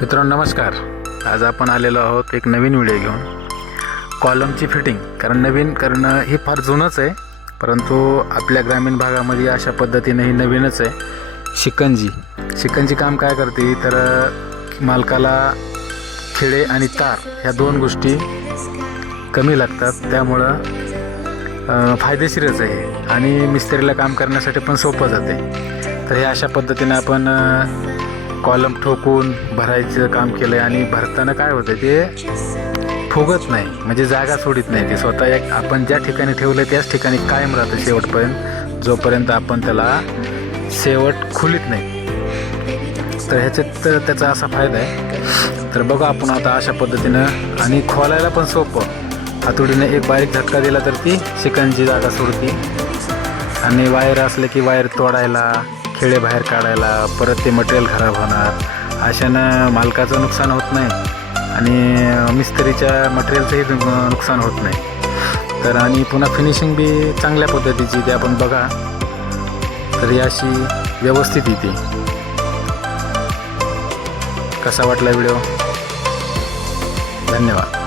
मित्रांनो नमस्कार. आज आपण आलेलो आहोत एक नवीन व्हिडिओ घेऊन. कॉलमची फिटिंग कारण नवीन करणं हे फार जुनंच आहे परंतु आपल्या ग्रामीण भागामध्ये अशा पद्धतीने ही नवीनच आहे. शिकंजी. शिकंजी काम काय करते? तर मालकाला खिळे आणि तार ह्या दोन गोष्टी कमी लागतात. त्यामुळं फायदेशीरच आहे. आणि मिस्त्रीला काम करण्यासाठी पण सोपं जाते. तर हे अशा पद्धतीने आपण कॉलम ठोकून भरायचं काम केलं आहे आणि भरताना काय होतं ते फुगत नाही म्हणजे जागा सोडित नाही. ते स्वतः एक आपण ज्या ठिकाणी ठेवलं त्याच ठिकाणी कायम राहतं शेवटपर्यंत. जोपर्यंत आपण त्याला शेवट खुलीत नाही. तर ह्याच्यात तर त्याचा असा फायदा आहे. तर बघा आपण आता अशा पद्धतीनं आणि खोलायला पण सोपं. हातोडीने एक बारीक झटका दिला तर ती चिकनची जागा सोडती. आणि वायर असले की वायर तोडायला खेळे बाहेर काढायला परत ते मटेरियल खराब होणार अशानं मालकाचं नुकसान होत नाही. आणि मिस्त्रीच्या मटेरियलचंही नुकसान होत नाही. तर आणि पुन्हा फिनिशिंग बी चांगल्या पद्धतीची ते आपण बघा. तर ही अशी व्यवस्थित येते कसा वाटला व्हिडिओ धन्यवाद.